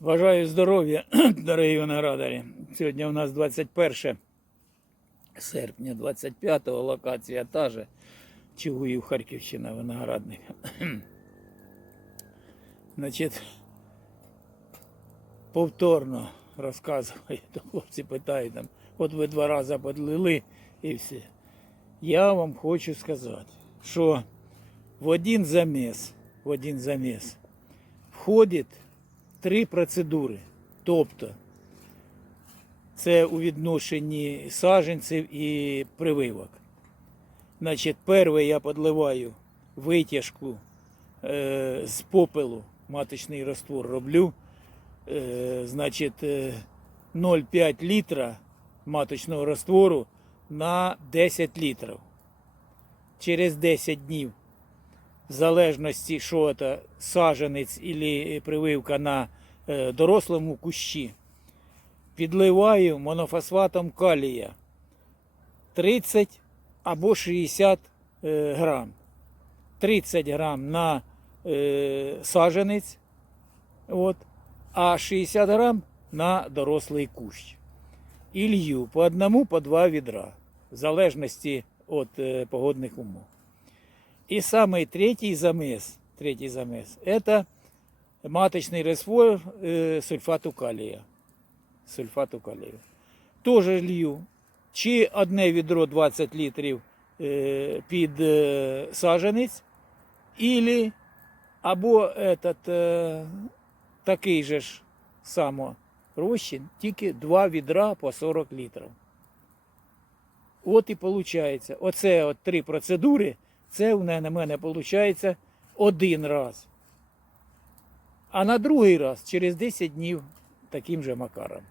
Бажаю здоров'я, дорогі виноградарі. Сьогодні у нас 21 серпня, 25-го локація та же Чугуїв, Харківщина, виноградник. Значить, повторно розказую, то хлопці питають там, от ви два рази подлили і все. Я вам хочу сказати, що в один заміс, в один заміс входить три процедури. Тобто це у відношенні саженців і прививок. Значить, перше я підливаю витяжку е, з попелу, маточний раствор роблю. Е, значить, е, 0,5 літра маточного раствору на 10 літрів. Через 10 днів в залежності, що це саженець або прививка на е, дорослому кущі, підливаю монофосфатом калія 30 або 60 е, грам. 30 грам на е, саженець, от, а 60 грам на дорослий кущ. І лью по одному, по два відра, в залежності від е, погодних умов. И самый третий замес, третий замес, это маточный раствор э, сульфату калия. Сульфату калію. Тоже лью. Чи одне відро 20 літрів е, під е, саженець, ілі, або этот, е, такий же ж само розчин, тільки два відра по 40 літрів. От і виходить. Оце от три процедури. Це в мене, виходить один раз. А на другий раз через 10 днів таким же макаром.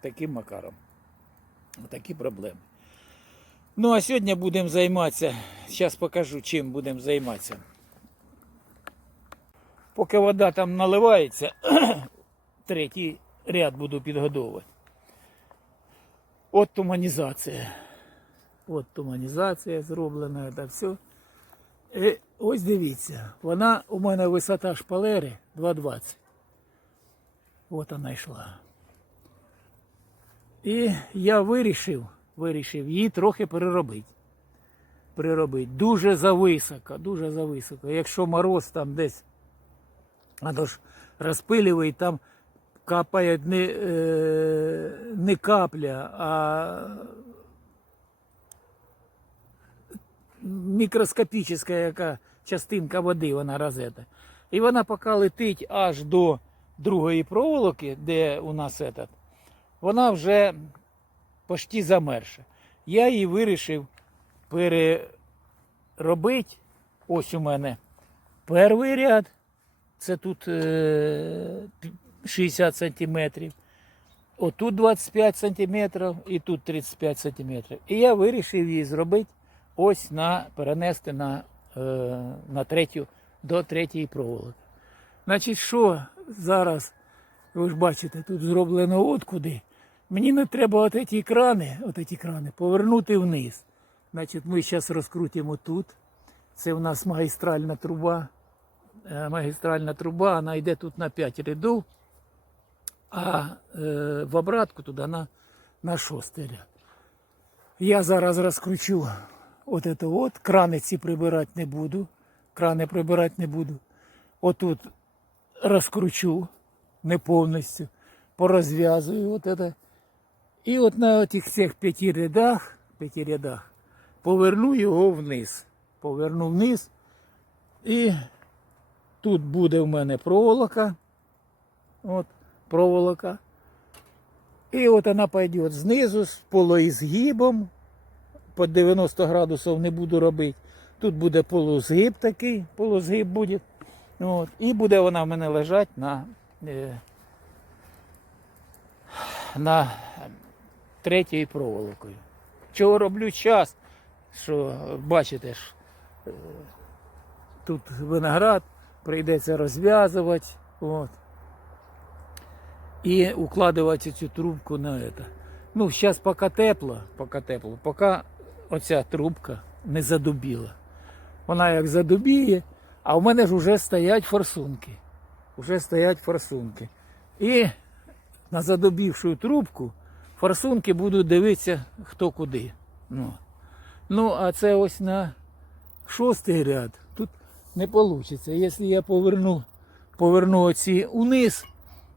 Таким макаром. Такі проблеми. Ну, а сьогодні будемо займатися. Зараз покажу, чим будемо займатися. Поки вода там наливається, третій ряд буду підгодовувати. От туманізація. От туманізація зроблена, це все. Е, ось дивіться, вона у мене висота шпалери 2,20. От вона йшла. І я вирішив, вирішив її трохи переробити. Переробити. Дуже зависоко, дуже зависоко. Якщо мороз там десь, воно ж розпилює, там капає не, е, не капля, а мікроскопічна яка частинка води, вона розета. І вона поки летить аж до другої проволоки, де у нас этот, вона вже почти замерша. Я її вирішив переробити. Ось у мене перший ряд, це тут е, 60 сантиметрів. Отут 25 сантиметрів і тут 35 сантиметрів. І я вирішив її зробити ось на перенести на, е, на третю, до третьої проволоки. Значить, що зараз, ви ж бачите, тут зроблено от куди. Мені не треба от ці крани, от крани повернути вниз. Значить, ми зараз розкрутимо тут. Це у нас магістральна труба. Е, Магістральна труба, вона йде тут на 5 рядів, а е, в обратку туди на, на шостий ряд. Я зараз розкручу от это от. Крани ці прибирати не буду. Крани прибирати не буду. Отут розкручу не повністю, порозв'язую от это. І от на цих всіх п'яти рядах, п'яти рядах поверну його вниз. Поверну вниз. І тут буде в мене проволока. От, проволока. І от вона пойде знизу з полоізгибом по 90 градусів не буду робити. Тут буде полузгиб такий, полузгиб буде. От. І буде вона в мене лежати на, е, на третьою проволокою. Чого роблю час, що бачите ж, е, тут виноград прийдеться розв'язувати. От. І укладувати цю трубку на це. Ну, зараз поки тепло, поки тепло, поки оця трубка не задубіла. Вона як задубіє, а в мене ж вже стоять форсунки. Вже стоять форсунки. І на задобівшу трубку форсунки будуть дивитися хто куди. Ну, ну а це ось на шостий ряд. Тут не вийде. Якщо я поверну, поверну оці униз,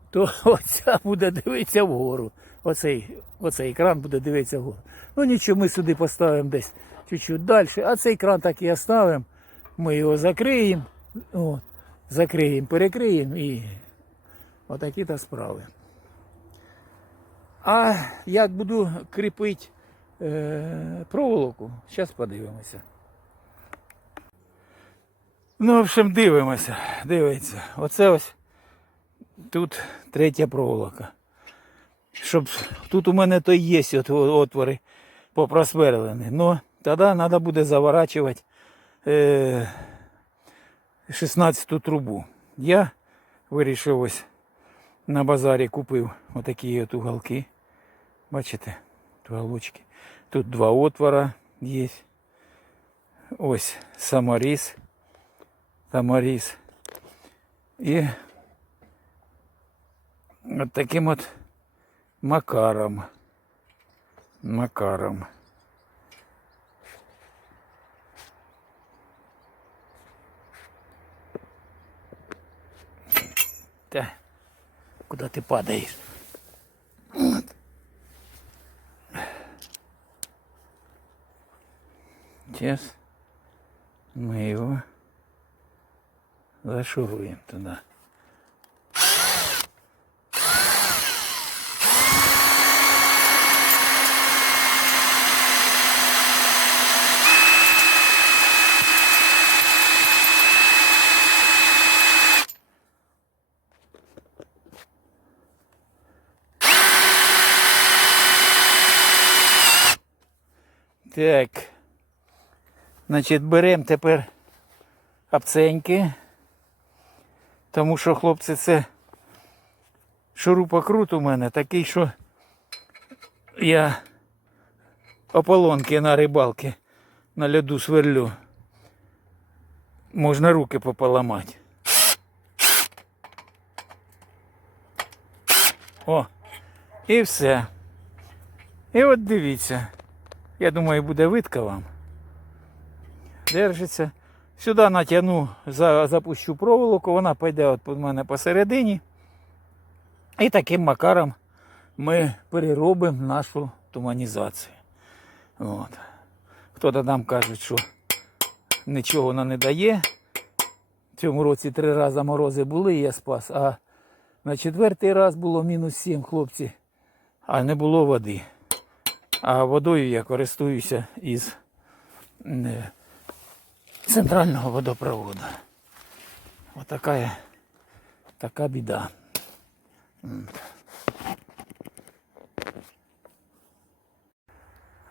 то оця буде дивитися вгору. Оцей, оцей екран буде дивитися вгору. Ну нічого, ми сюди поставимо десь чуть-чуть далі, а цей екран так і оставимо. Ми його закриємо, от, закриємо, перекриємо і отакі та справи. А як буду кріпити е, проволоку, зараз подивимося. Ну, в общем, дивимося, дивіться. Оце ось тут третя проволока. Щоб тут у мене то є от отвори попросверлені. Ну, тоді треба буде заворачувати е, 16 трубу. Я вирішив ось на базарі купив отакі от уголки. Бачите, уголочки. Тут два отвора є. Ось саморіз. Саморіз. І от таким от макаром. Макаром. Та, куда ты падаешь? Вот. Сейчас мы его зашуруем туда. Так. Значить, беремо тепер апценьки. Тому що, хлопці, це шурупокрут у мене такий, що я ополонки на рибалки на льоду сверлю. Можна руки пополомати. О, і все. І от дивіться. Я думаю, буде видко вам. Держиться. Сюди натягну, запущу проволоку, вона піде от мене посередині. І таким макаром ми переробимо нашу туманізацію. От. Хто-то там каже, що нічого вона не дає. В цьому році три рази морози були, і я спас. А на четвертий раз було мінус 7 хлопці, а не було води. А водою я користуюся із е, центрального водопроводу. Отака така біда.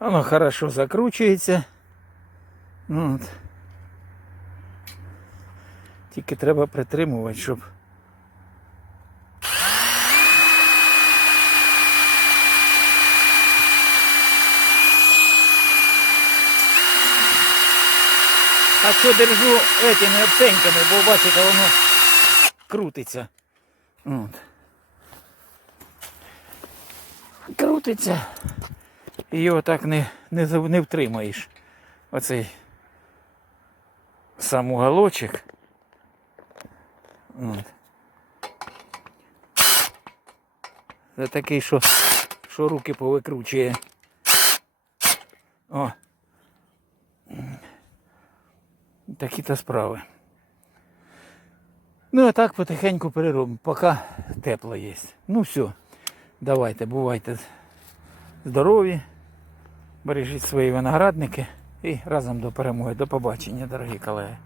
Воно хорошо закручується. Ну, От. Тільки треба притримувати, щоб А що держу этими обценьками, бо бачите, воно крутиться. От. Крутиться. І його так не, не, не втримаєш. Оцей сам уголочок. От. Це такий, що, що руки повикручує. О. Такі то справи. Ну а так потихеньку переробимо, поки тепло є. Ну все, давайте, бувайте здорові, бережіть свої виноградники і разом до перемоги. До побачення, дорогі колеги.